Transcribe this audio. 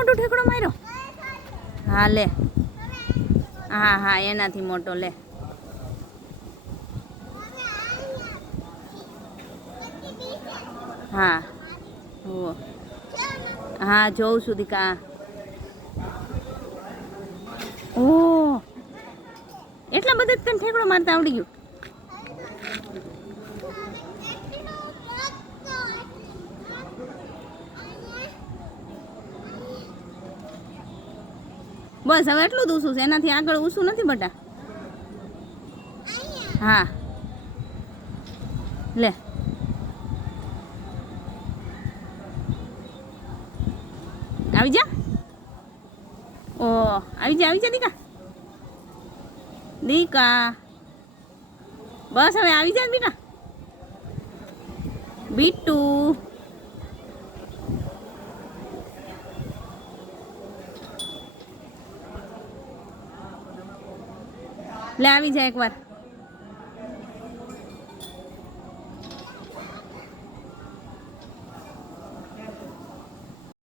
મોટો ઠેકડો માર્યો. હા લે. હા હા એનાથી મોટો લે. હા હો હા જોઉં છું દીકા. ઓહ એટલા બધા તને ઠેકડો મારતા આવડી ગયું. બસ હવે એટલું જ ઊંચું છે, એનાથી આગળ ઊંચું નથી બટા. હા લે. આવી જા. ઓ આવી જા દીકા. દીકા બસ હવે આવી જા બેટા. બીટુ લે આવી જા એકવાર.